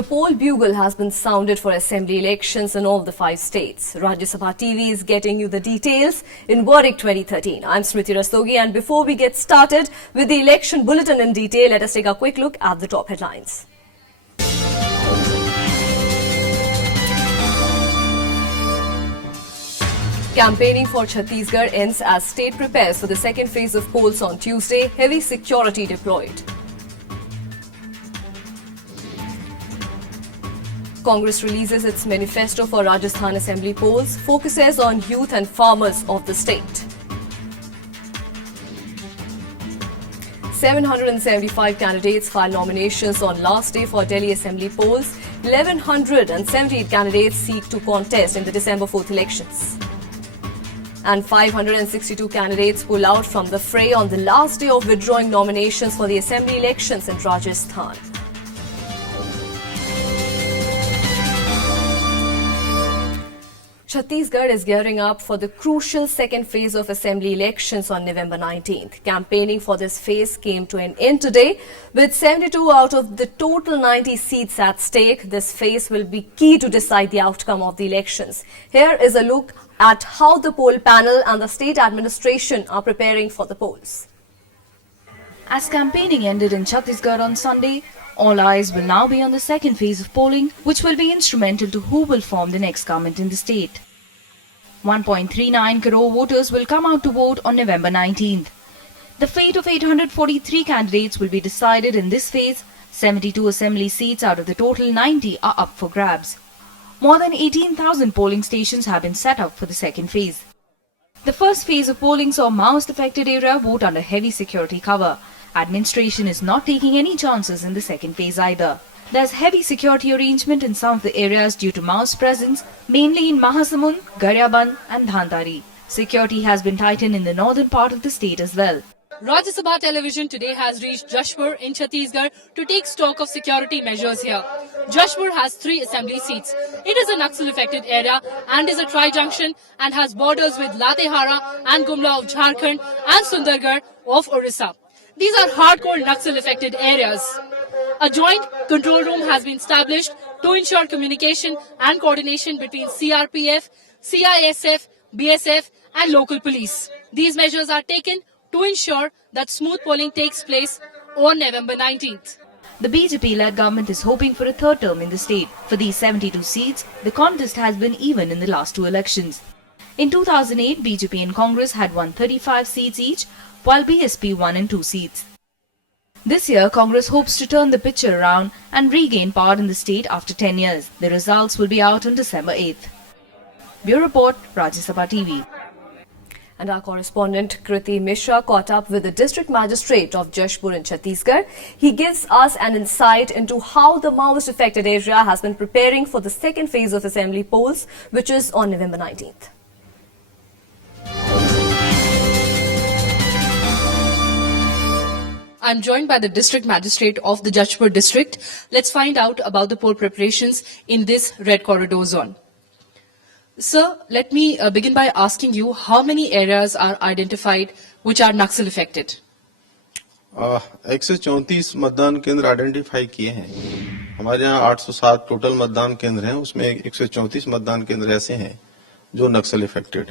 The poll bugle has been sounded for assembly elections in all the 5 states. Rajya Sabha TV is getting you the details in Verdict 2013. I'm Smriti Rastogi, and before we get started with the election bulletin in detail, let us take a quick look at the top headlines. Campaigning for Chhattisgarh ends as state prepares for the second phase of polls on Tuesday. Heavy security deployed. Congress releases its manifesto for Rajasthan Assembly polls, focuses on youth and farmers of the state. 775 candidates filed nominations on last day for Delhi Assembly polls. 1,178 candidates seek to contest in the December 4th elections. And 562 candidates pull out from the fray on the last day of withdrawing nominations for the Assembly elections in Rajasthan. Chhattisgarh is gearing up for the crucial second phase of Assembly elections on November 19th. Campaigning for this phase came to an end today. With 72 out of the total 90 seats at stake, this phase will be key to decide the outcome of the elections. Here is a look at how the poll panel and the state administration are preparing for the polls. As campaigning ended in Chhattisgarh on Sunday, all eyes will now be on the second phase of polling, which will be instrumental to who will form the next government in the state. 1.39 crore voters will come out to vote on November 19th. The fate of 843 candidates will be decided in this phase. 72 assembly seats out of the total 90 are up for grabs. More than 18,000 polling stations have been set up for the second phase. The first phase of polling saw Maoist-affected area vote under heavy security cover. Administration is not taking any chances in the second phase either. There's heavy security arrangement in some of the areas due to Maoist presence, mainly in Mahasamund, Garyaban and Dhantari. Security has been tightened in the northern part of the state as well. Rajya Sabha television today has reached Jashpur in Chhattisgarh to take stock of security measures here. Jashpur has 3 assembly seats. It is a Naxal-affected area and is a tri-junction and has borders with Latehara and Gumla of Jharkhand and Sundargarh of Orissa. These are hardcore Naxal-affected areas. A joint control room has been established to ensure communication and coordination between CRPF, CISF, BSF and local police. These measures are taken to ensure that smooth polling takes place on November 19th. The BJP-led government is hoping for a third term in the state. For these 72 seats, the contest has been even in the last 2 elections. In 2008, BJP and Congress had won 35 seats each, while BSP won in 2 seats. This year, Congress hopes to turn the picture around and regain power in the state after 10 years. The results will be out on December 8th. Bureau Report, Rajya Sabha TV. And our correspondent Scrutiny Mishra caught up with the district magistrate of Jashpur in Chhattisgarh. He gives us an insight into how the Maoist-affected area has been preparing for the second phase of assembly polls, which is on November 19th. I'm joined by the district magistrate of the Jashpur district. Let's find out about the poll preparations in this red corridor zone. Sir, let me begin by asking you how many areas are identified which are Naxal affected? 134 मतदान केंद्र identify किए हैं. हमारे यहाँ 807 total मतदान केंद्र हैं, उसमें 134 मतदान केंद्र ऐसे हैं जो Naxal affected.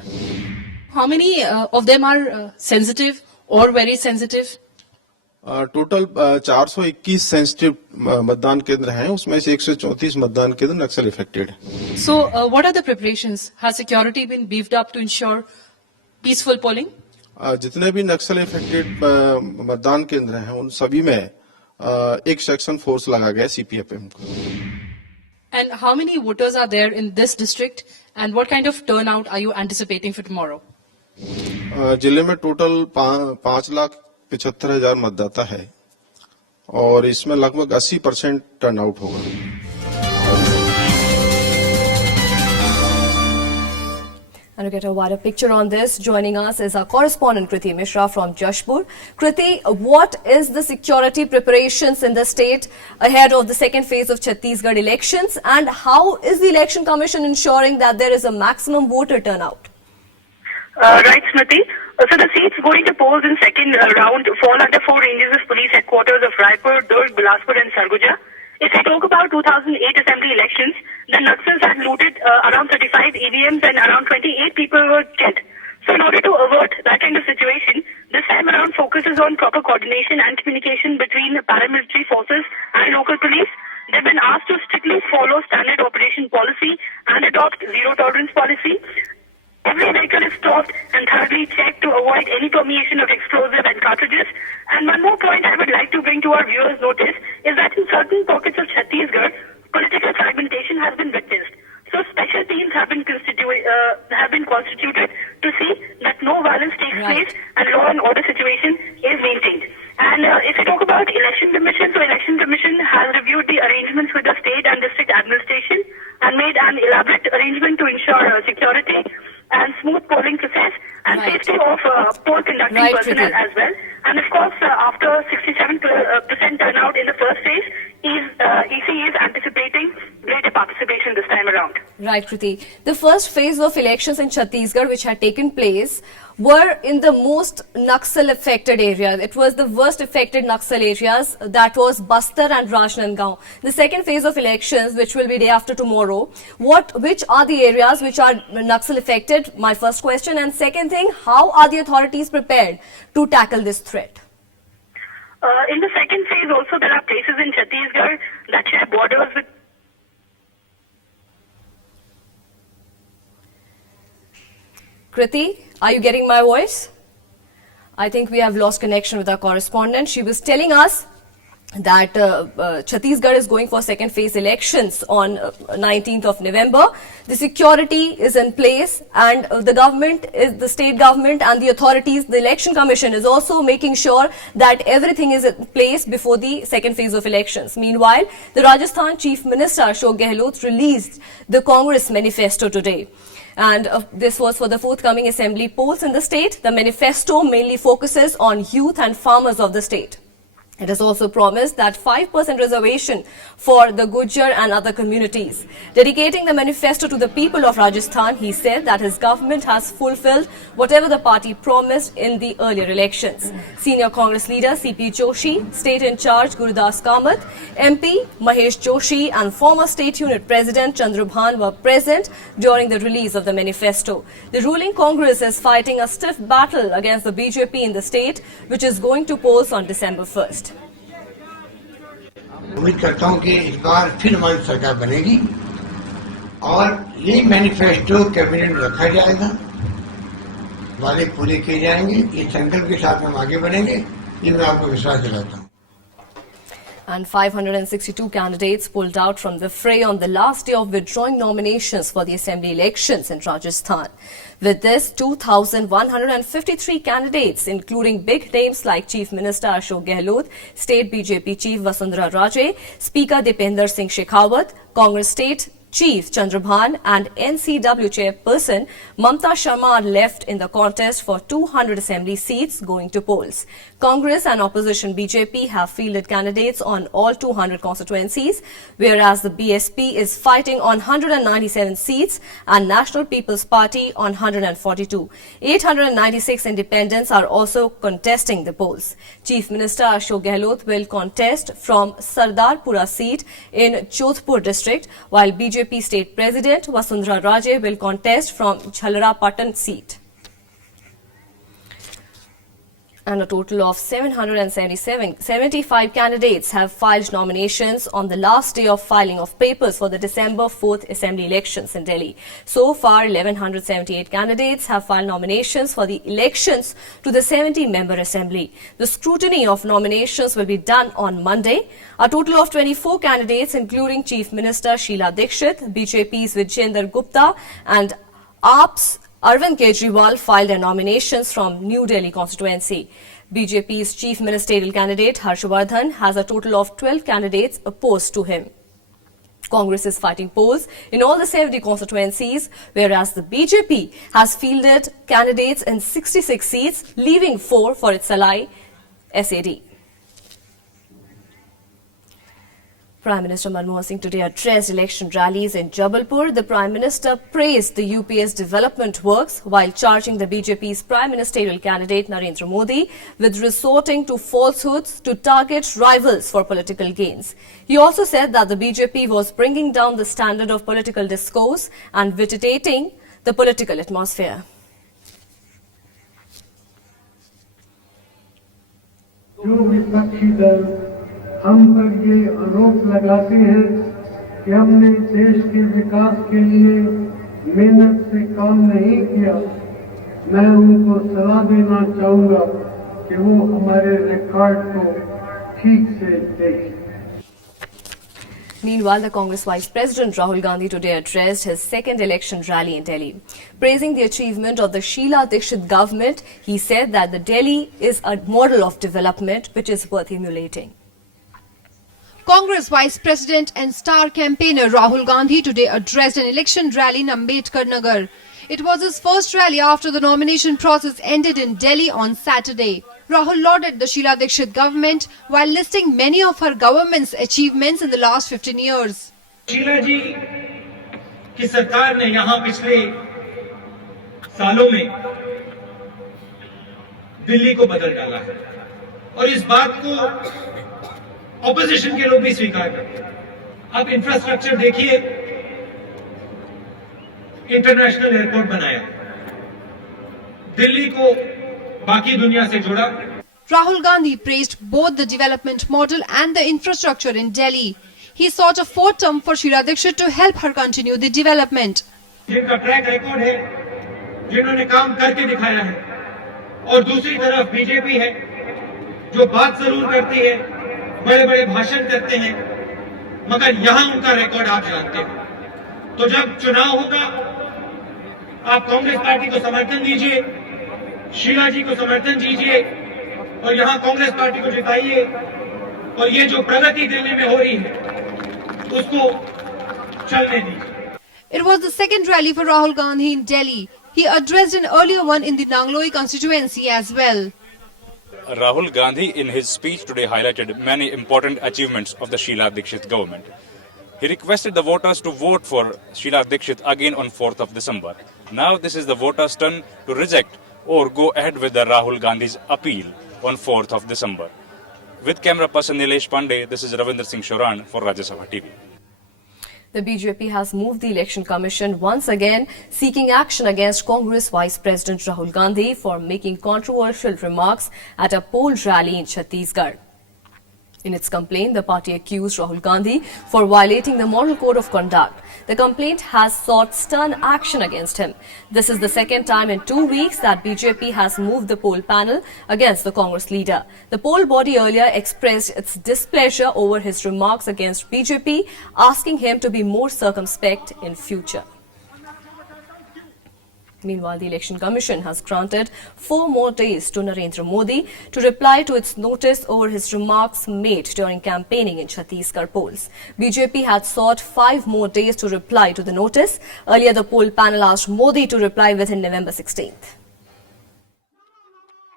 How many of them are sensitive or very sensitive? Total 421 sensitive मतदान केंद्र हैं, उसमें से 134 मतदान केंद्र Naxal affected. So, what are the preparations? Has security been beefed up to ensure peaceful polling? जितने भी नक्सल इफेक्टेड मतदान केंद्र हैं, उन सभी में एक सेक्शन फोर्स लगा गया सीपीएफएम को. And how many voters are there in this district? And what kind of turnout are you anticipating for tomorrow? जिले में टोटल 5,75,000 मतदाता है और इसमें लगभग 80% टर्नआउट होगा. And to get a wider picture on this, joining us is our correspondent Scrutiny Mishra from Jashpur. Scrutiny, what is the security preparations in the state ahead of the second phase of Chhattisgarh elections, and how is the Election Commission ensuring that there is a maximum voter turnout? Right, Smriti. So the seats going to polls in second round fall under 4 ranges of police headquarters of Raipur, Durg, Bilaspur and Sarguja. If we talk about 2008 Assembly elections, the Naxals had looted around 35 EVMs and around 28 people were killed. So in order to avert that kind of situation, this time around focuses on proper coordination and communication between paramilitary forces and local police. They've been asked to strictly follow standard operation policy and adopt zero tolerance policy. Every vehicle is stopped and thoroughly checked to avoid any permeation of explosive and cartridges. And one more point I would like to bring to our viewers' notice is that in certain pockets of Chhattisgarh, political fragmentation has been witnessed. So special teams have been constituted to see that no violence takes place and law and order situation is maintained. And if we talk about election commission, so election commission has reviewed the arrangements with the state and district administration and made an elaborate arrangement to ensure security and smooth polling process and safety of poll conducting personnel as well. And of course, after 67% turnout in the first phase, EC is anticipating greater participation this time around. Right, Kriti. The first phase of elections in Chhattisgarh, which had taken place, were in the most Naxal affected areas. It was the worst affected Naxal areas, that was Bastar and Rajnandgaon. The second phase of elections, which will be day after tomorrow, which are the areas which are Naxal affected? My first question. And second thing, how are the authorities prepared to tackle this threat? In the second phase also, there are places in Chhattisgarh that share borders with Kriti, are you getting my voice? I think we have lost connection with our correspondent. She was telling us that Chhattisgarh is going for second phase elections on 19th of November. The security is in place and the government, the state government and the authorities, the election commission is also making sure that everything is in place before the second phase of elections. Meanwhile, the Rajasthan Chief Minister Ashok Gehlot released the Congress Manifesto today. And this was for the forthcoming assembly polls in the state. The manifesto mainly focuses on youth and farmers of the state. It has also promised that 5% reservation for the Gujjar and other communities. Dedicating the manifesto to the people of Rajasthan, he said that his government has fulfilled whatever the party promised in the earlier elections. Senior Congress leader C.P. Joshi, state in charge Gurudas Kamath, MP Mahesh Joshi and former state unit president Chandrabhan were present during the release of the manifesto. The ruling Congress is fighting a stiff battle against the BJP in the state, which is going to polls on December 1st. उम्मीद करता हूं कि इस बार फिर हमारी सरकार बनेगी और ये मैनिफेस्टो कैबिनेट में रखा जाएगा, वादे पूरे किए जाएंगे, इस संकल्प के साथ हम आगे बढ़ेंगे, ये मैं आपको विश्वास दिलाता हूं. And 562 candidates pulled out from the fray on the last day of withdrawing nominations for the assembly elections in Rajasthan. With this, 2,153 candidates, including big names like Chief Minister Ashok Gehlot, State BJP Chief Vasundhara Raje, Speaker Dipender Singh Shekhawat, Congress State Chief Chandrabhan and NCW Chairperson Mamta Sharma are left in the contest for 200 assembly seats going to polls. Congress and opposition BJP have fielded candidates on all 200 constituencies, whereas the BSP is fighting on 197 seats and National People's Party on 142. 896 independents are also contesting the polls. Chief Minister Ashok Gehlot will contest from Sardarpura seat in Jodhpur district, while BJP State President Vasundhara Raje will contest from Jhalra seat. And a total of 75 candidates have filed nominations on the last day of filing of papers for the December 4th assembly elections in Delhi. So far, 1,178 candidates have filed nominations for the elections to the 70-member assembly. The scrutiny of nominations will be done on Monday. A total of 24 candidates, including Chief Minister Sheila Dikshit, BJP's Vijayendra Gupta and AAP's Arvind Kejriwal filed their nominations from New Delhi constituency. BJP's chief ministerial candidate Harshvardhan has a total of 12 candidates opposed to him. Congress is fighting polls in all the 70 constituencies, whereas the BJP has fielded candidates in 66 seats, leaving 4 for its ally SAD. Prime Minister Manmohan Singh today addressed election rallies in Jabalpur. The Prime Minister praised the UP's development works while charging the BJP's Prime Ministerial candidate Narendra Modi with resorting to falsehoods to target rivals for political gains. He also said that the BJP was bringing down the standard of political discourse and vitiating the political atmosphere. हम पर ये आरोप लगाते हैं कि हमने देश के विकास के लिए मेहनत से काम नहीं किया। मैं उनको सलाह देना चाहूंगा कि वो हमारे रिकॉर्ड को ठीक से देखें। Meanwhile, the Congress Vice President Rahul Gandhi today addressed his second election rally in Delhi. Praising the achievement of the Sheila Dikshit government, he said that the Delhi is a model of development which is worth emulating. Congress Vice President and star campaigner Rahul Gandhi today addressed an election rally in Ambedkar Nagar. It was his first rally after the nomination process ended in Delhi on Saturday. Rahul lauded the Sheila Dikshit government while listing many of her government's achievements in the last 15 years. Sheila जी की सरकार ने यहाँ पिछले सालों में दिल्ली को बदल डाला है और इस बात को ऑपोजिशन के लोग भी स्वीकार करते हैं। अब इंफ्रास्ट्रक्चर देखिए, इंटरनेशनल एयरपोर्ट बनाया, दिल्ली को बाकी दुनिया से जोड़ा। Rahul Gandhi praised both the development model and the infrastructure in Delhi. He sought a fourth term for Sheila Dikshit to help her continue the development. जिनका ट्रैक रिकॉर्ड है, जिन्होंने काम करके दिखाया है, और दूसरी तरफ बीजेपी है जो बात जरूर करती है, बड़े बड़े भाषण करते हैं, मगर यहाँ उनका रिकॉर्ड आप जानते हैं। तो जब चुनाव होगा, आप कांग्रेस पार्टी को समर्थन दीजिए, शीला जी को समर्थन दीजिए और यहाँ कांग्रेस पार्टी को जिताइए और ये जो प्रगति दिल्ली में हो रही है उसको चलने दीजिए। It was the second rally for Rahul Gandhi in Delhi. He addressed an earlier one in the Nangloi constituency as well. Rahul Gandhi in his speech today highlighted many important achievements of the Sheila Dikshit government. He requested the voters to vote for Sheila Dikshit again on 4th of December. Now this is the voters' turn to reject or go ahead with the Rahul Gandhi's appeal on 4th of December. With camera person Nilesh Pandey, this is Ravinder Singh Shoran for Rajya Sabha TV. The BJP has moved the Election Commission once again, seeking action against Congress Vice President Rahul Gandhi for making controversial remarks at a poll rally in Chhattisgarh. In its complaint, the party accused Rahul Gandhi for violating the Model Code of Conduct. The complaint has sought stern action against him. This is the second time in 2 weeks that BJP has moved the poll panel against the Congress leader. The poll body earlier expressed its displeasure over his remarks against BJP, asking him to be more circumspect in future. Meanwhile, the Election Commission has granted 4 more days to Narendra Modi to reply to its notice over his remarks made during campaigning in Chhattisgarh polls. BJP had sought 5 more days to reply to the notice. Earlier, the poll panel asked Modi to reply within November 16th.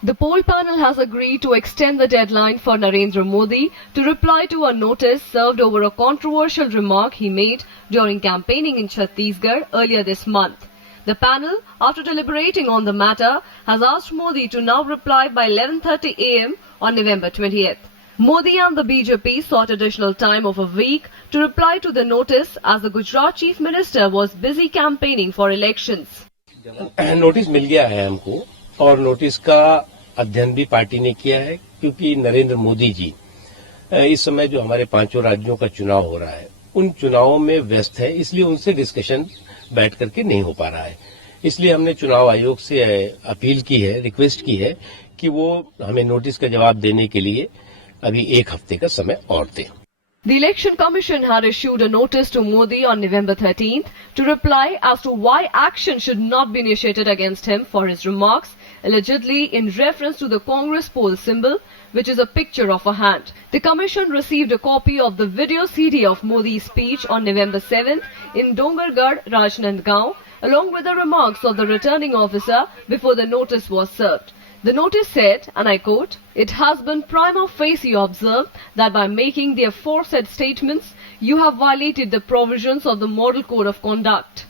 The poll panel has agreed to extend the deadline for Narendra Modi to reply to a notice served over a controversial remark he made during campaigning in Chhattisgarh earlier this month. The panel, after deliberating on the matter, has asked Modi to now reply by 11:30 a.m. on November 20th. Modi and the BJP sought additional time of a week to reply to the notice as the Gujarat Chief Minister was busy campaigning for elections. Notice मिल गया है हमको और notice का अध्ययन भी party ने किया है क्योंकि नरेंद्र मोदी जी इस समय जो हमारे 5 राज्यों का चुनाव हो रहा है उन चुनावों में व्यस्त है, इसलिए उनसे डिस्कशन बैठ करके नहीं हो पा रहा है। इसलिए हमने चुनाव आयोग से अपील की है, रिक्वेस्ट की है कि वो हमें नोटिस का जवाब देने के लिए अभी 1 हफ्ते का समय और दें। The Election Commission had issued a notice to Modi on November 13th to reply as to why action should not be initiated against him for his remarks, allegedly in reference to the Congress poll symbol, which is a picture of a hand. The Commission received a copy of the video CD of Modi's speech on November 7th in Dongargarh, Rajnandgaon, along with the remarks of the returning officer before the notice was served. The notice said, and I quote, "It has been prima facie observed that by making the aforesaid statements, you have violated the provisions of the Model Code of Conduct."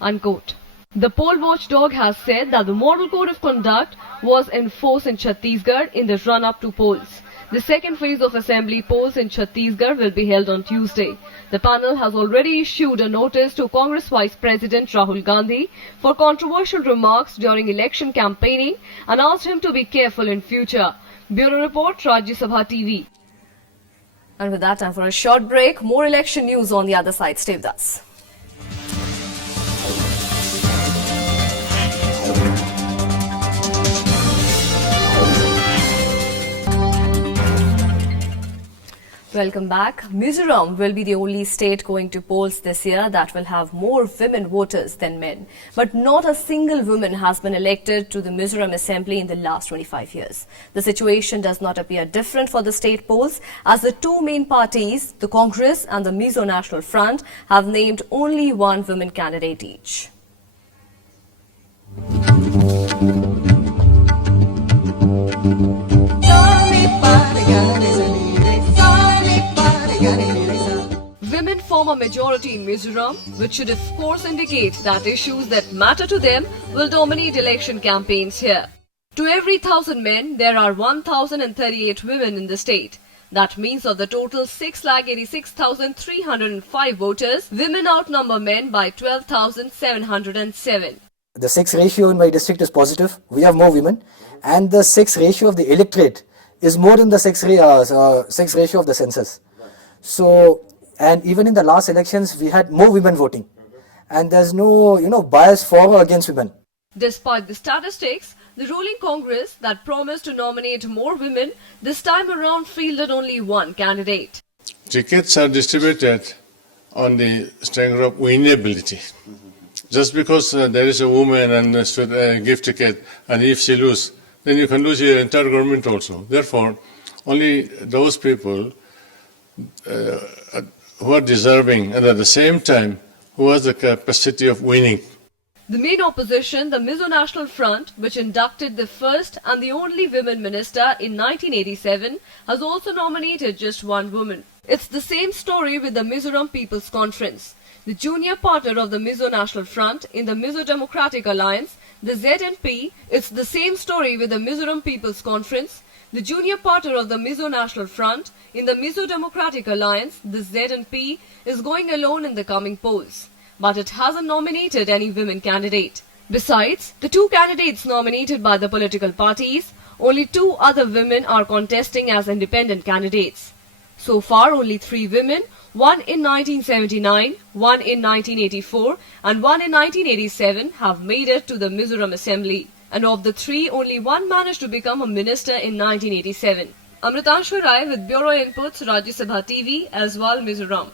Unquote. The poll watchdog has said that the Model Code of Conduct was enforced in Chhattisgarh in the run-up to polls. The second phase of assembly polls in Chhattisgarh will be held on Tuesday. The panel has already issued a notice to Congress Vice President Rahul Gandhi for controversial remarks during election campaigning and asked him to be careful in future. Bureau Report, Rajya Sabha TV. And with that, time for a short break. More election news on the other side. Stay with us. Welcome back. Mizoram will be the only state going to polls this year that will have more women voters than men. But not a single woman has been elected to the Mizoram Assembly in the last 25 years. The situation does not appear different for the state polls, as the two main parties, the Congress and the Mizo National Front, have named only one woman candidate each. Women form a majority in Mizoram, which should of course indicate that issues that matter to them will dominate election campaigns here. To every 1,000 men, there are 1,038 women in the state. That means of the total 6,86,305 voters, women outnumber men by 12,707. The sex ratio in my district is positive. We have more women, and the sex ratio of the electorate is more than the sex ratio of the census. So, and even in the last elections, we had more women voting, and there's no, bias for or against women. Despite the statistics, the ruling Congress that promised to nominate more women this time around fielded only one candidate. Tickets are distributed on the strength of winnability. Just because there is a woman and should give ticket, and if she loses, then you can lose your entire government also. Therefore, only those people who are deserving and at the same time who has the capacity of winning. The main opposition, the Mizo National Front, which inducted the first and the only women minister in 1987, has also nominated just one woman. It's the same story with the Mizoram People's Conference. The junior partner of the Mizo National Front in the Mizo Democratic Alliance, the ZNP, it's the same story with the Mizoram People's Conference. The junior partner of the Mizo National Front in the Mizo Democratic Alliance, the ZNP, is going alone in the coming polls. But it hasn't nominated any women candidate. Besides, the two candidates nominated by the political parties, only two other women are contesting as independent candidates. So far, only 3 women, one in 1979, one in 1984 and one in 1987 have made it to the Mizoram Assembly. And of the 3, only one managed to become a minister in 1987. Amritanshu Rai with Bureau Inputs, Rajya Sabha TV, as well Mizoram.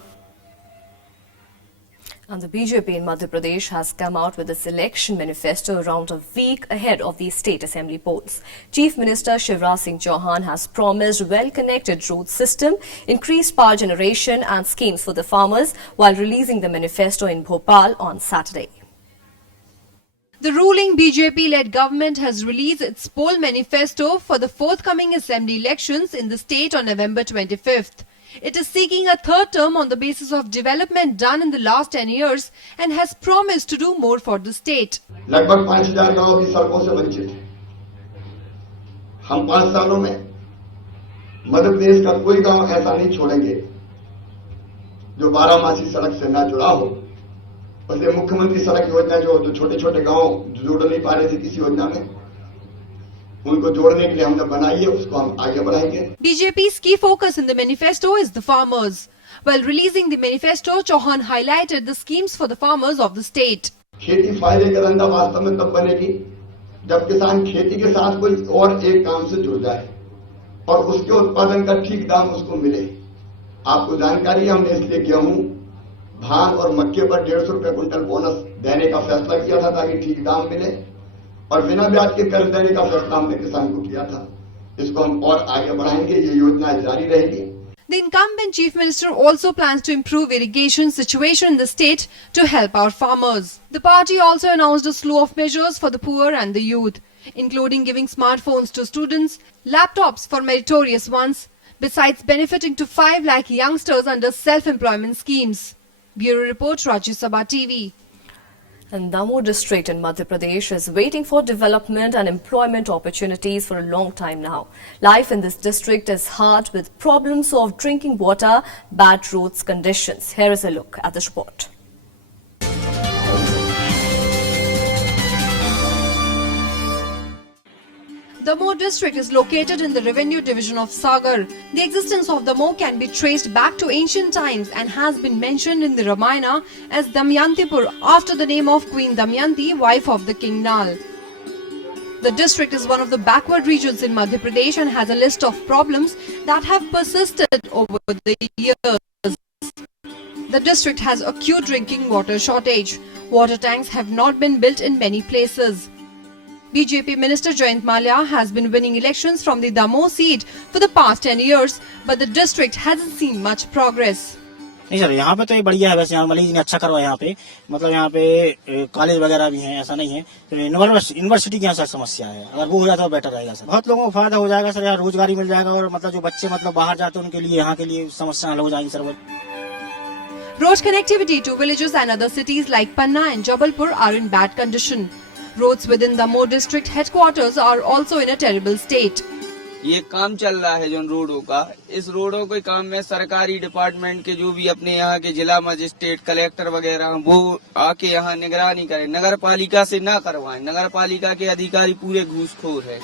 And the BJP in Madhya Pradesh has come out with its election manifesto around a week ahead of the state assembly polls. Chief Minister Shivraj Singh Chauhan has promised well-connected road system, increased power generation and schemes for the farmers while releasing the manifesto in Bhopal on Saturday. The ruling BJP-led government has released its poll manifesto for the forthcoming assembly elections in the state on November 25th. It is seeking a third term on the basis of development done in the last 10 years and has promised to do more for the state. लगभग 5,000 गांव की सड़कों से वंचित हैं। हम 5 सालों में मध्य प्रदेश का कोई गांव ऐसा नहीं छोड़ेंगे जो 12मासी सड़क से न जुड़ा हो। इसलिए मुख्यमंत्री सड़क योजना जो छोटे-छोटे गांव जोड़ नहीं पा रहे थे किसी योजना में, उनको जोड़ने के लिए हमने बनाई है, उसको हम आगे बढ़ाएंगे। BJP's key focus in the manifesto is the farmers. While releasing the manifesto, Chauhan highlighted the schemes for the farmers of the state. खेती फायदे का धंधा वास्तव में तब बनेगी जब किसान खेती के साथ कोई और एक काम से जुड़ जाए और उसके उत्पादन का ठीक दाम उसको मिले। आपको जानकारी है, हमने इसलिए गेहूं, धान और मक्के पर 150 रुपए क्विंटल बोनस देने का फैसला किया था ताकि ठीक दाम मिले और बिना ब्याज के कर्ज देने का फैसला हमने किसान को किया था। इसको हम और आगे बढ़ाएंगे, ये योजना जारी रहेगी। The incumbent Chief Minister also plans to improve irrigation situation in the state to help our farmers. The party also announced a slew of measures for the poor and the youth, including giving smartphones to students, laptops for meritorious ones, besides benefiting to 5 lakh youngsters under self-employment schemes. Bureau Report, Rajya Sabha TV. And Damoh district in Madhya Pradesh is waiting for development and employment opportunities for a long time now. Life in this district is hard with problems of drinking water, bad roads conditions. Here is a look at the report. Damoh district is located in the revenue division of Sagar. The existence of Damoh can be traced back to ancient times and has been mentioned in the Ramayana as Damyantipur after the name of Queen Damyanti, wife of the king Nal. The district is one of the backward regions in Madhya Pradesh and has a list of problems that have persisted over the years. The district has acute drinking water shortage. Water tanks have not been built in many places. BJP Minister Jayant Mallya has been winning elections from the Damoh seat for the past 10 years, but the district hasn't seen much progress. नहीं sir, यहाँ पे तो ये बढ़िया है। वैसे यहाँ मलिक जी ने अच्छा करवाया यहाँ पे, मतलब यहाँ पे कॉलेज वगैरह भी हैं, ऐसा नहीं है। यूनिवर्सिटी की यहाँ सर समस्या है, अगर वो हो जाए तो बेटर रहेगा सर। बहुत लोगों को फायदा हो जाएगा सर, यहाँ रोजगारी मिल जाएगा और मतलब जो बच्चे मतलब बाहर जाते हैं उनके लिए यहाँ के लिए समस्या हल हो जाएंगी sir. Road connectivity to villages and other cities like Panna and Jabalpur are in bad condition. Roads within the Damoh district headquarters are also in a terrible state. ये काम चल रहा है जो रोडों का, इस रोडों के काम में सरकारी डिपार्टमेंट के जो भी अपने यहाँ के जिला मजिस्ट्रेट, कलेक्टर वगैरह वो आके यहाँ निगरानी करें, नगर पालिका से ना करवाएं। नगर पालिका के अधिकारी पूरे घूसखोर है।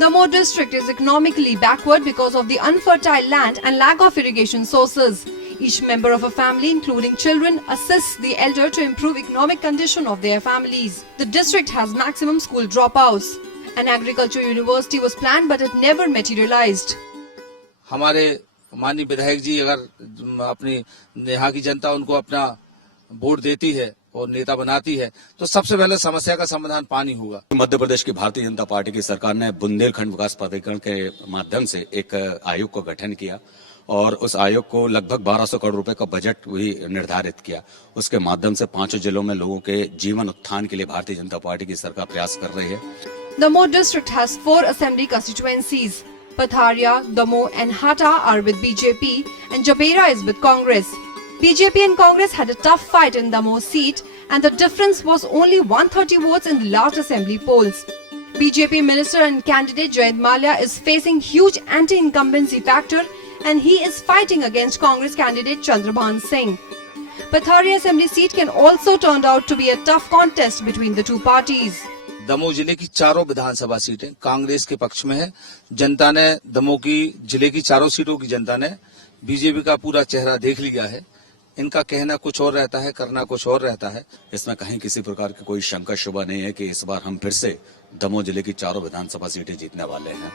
Damoh district is economically backward because of the unfertile land and lack of irrigation sources. Each member of a family, including children, assists the elder to improve economic condition of their families. The district has maximum school dropouts. An agriculture university was planned, but it never materialized. हमारे माननीय विधायक जी अगर अपनी यहाँ की जनता उनको अपना vote देती है और नेता बनाती है तो सबसे पहले समस्या का समाधान पानी होगा। मध्य प्रदेश की भारतीय जनता पार्टी की सरकार ने बुंदेलखंड विकास प्राधिकरण के माध्यम से एक आयोग का गठन किया और उस आयोग को लगभग 1200 करोड़ रुपए का बजट भी निर्धारित किया। उसके माध्यम से 5 जिलों में लोगों के जीवन उत्थान के लिए भारतीय जनता पार्टी की सरकार प्रयास कर रही है। Damoh district has 4 assembly constituencies. Patharia, Damoh and Hata are with BJP and Jabera is with Congress. BJP and Congress had a tough fight in Damoh seat and the difference was only 130 votes in the last assembly polls. BJP minister and candidate Jayant Mallya is facing huge anti-incumbency factor and he is fighting against Congress candidate Manmohan Singh. Patharia assembly seat can also turn out to be a tough contest between the two parties. Damoh जिले की चारों विधानसभा सीटें कांग्रेस के पक्ष में है। जनता ने दमोह की जिले की चारों सीटों की जनता ने बीजेपी का पूरा चेहरा देख लिया है। इनका कहना कुछ और रहता है, करना कुछ और रहता है। इसमें कहीं किसी प्रकार की कोई शंका शुबा नहीं है कि इस बार हम फिर से दमोह जिले की चारों विधानसभा सीटें जीतने वाले हैं।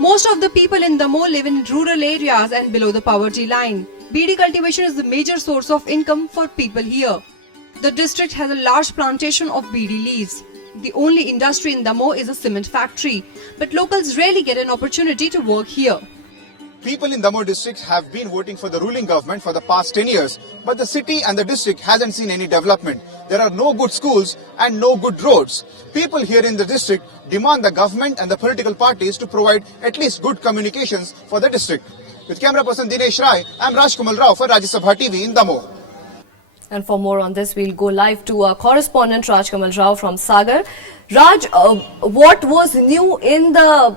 Most of the people in Damoh live in rural areas and below the poverty line. Beedi cultivation is the major source of income for people here. The district has a large plantation of beedi leaves. The only industry in Damoh is a cement factory, but locals rarely get an opportunity to work here. People in Damoh district have been voting for the ruling government for the past 10 years, but the city and the district hasn't seen any development. There are no good schools and no good roads. People here in the district demand the government and the political parties to provide at least good communications for the district. With camera person Dinesh Rai, I'm Rajkamal Rao for Rajya Sabha TV in Damoh. And for more on this, we'll go live to our correspondent Rajkamal Rao from Sagar. Raj, what was new in the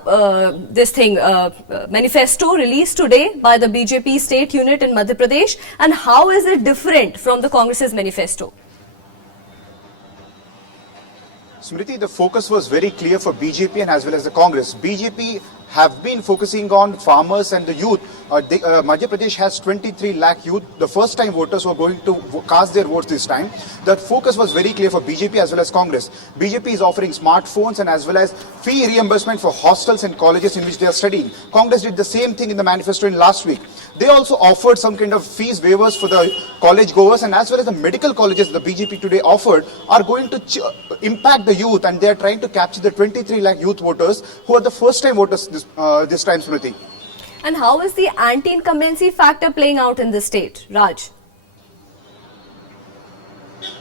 manifesto released today by the BJP state unit in Madhya Pradesh, and how is it different from the Congress's manifesto? Smriti, the focus was very clear for BJP and as well as the Congress. BJP have been focusing on farmers and the youth. Madhya Pradesh has 23 lakh youth, the first time voters who are going to cast their votes this time. The focus was very clear for BJP as well as Congress. BJP is offering smartphones and as well as fee reimbursement for hostels and colleges in which they are studying. Congress did the same thing in the manifesto in last week. They also offered some kind of fees waivers for the college goers, and as well as the medical colleges the BJP today offered are going to impact the youth, and they are trying to capture the 23 lakh youth voters who are the first time voters this time, Smriti. And how is the anti-incumbency factor playing out in the state? Raj?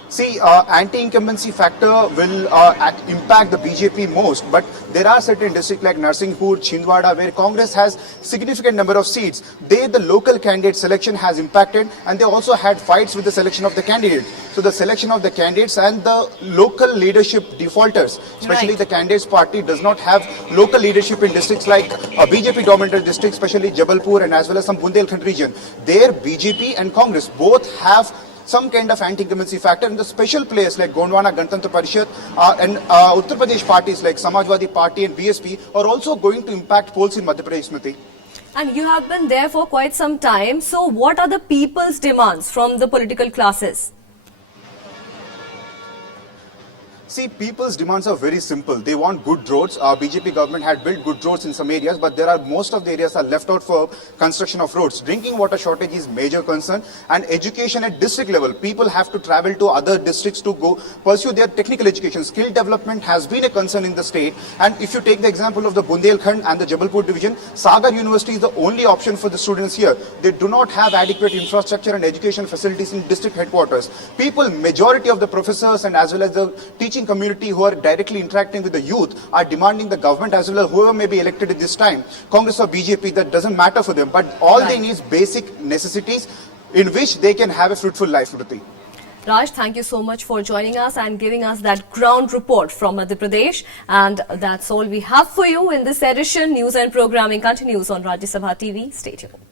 See, anti-incumbency factor will impact the BJP most, but there are certain districts like Narsinghpur, Chhindwada, where Congress has significant number of seats. The local candidate selection has impacted, and they also had fights with the selection of the candidate. So the selection of the candidates and the local leadership defaulters, especially the candidates party, does not have local leadership in districts like BJP dominated districts, especially Jabalpur and as well as some Bundelkhand region. There, BJP and Congress both have some kind of anti-incumbency factor, in the special players like Gondwana Ganatantra Parishad and Uttar Pradesh parties like Samajwadi Party and BSP are also going to impact polls in Madhya Pradesh, Smriti. And you have been there for quite some time. So what are the people's demands from the political classes? See, people's demands are very simple. They want good roads. Our BJP government had built good roads in some areas, but most of the areas are left out for construction of roads. Drinking water shortage is major concern, and education at district level. People have to travel to other districts to go pursue their technical education. Skill development has been a concern in the state. And if you take the example of the Bundelkhand and the Jabalpur division, Sagar University is the only option for the students here. They do not have adequate infrastructure and education facilities in district headquarters. Majority of the professors and as well as the teaching community who are directly interacting with the youth are demanding the government as well as whoever may be elected at this time, Congress or BJP, that doesn't matter for them. But all they need is basic necessities in which they can have a fruitful life, Smriti. Raj, thank you so much for joining us and giving us that ground report from Madhya Pradesh. And that's all we have for you in this edition. News and programming continues on Rajya Sabha TV. Stay tuned.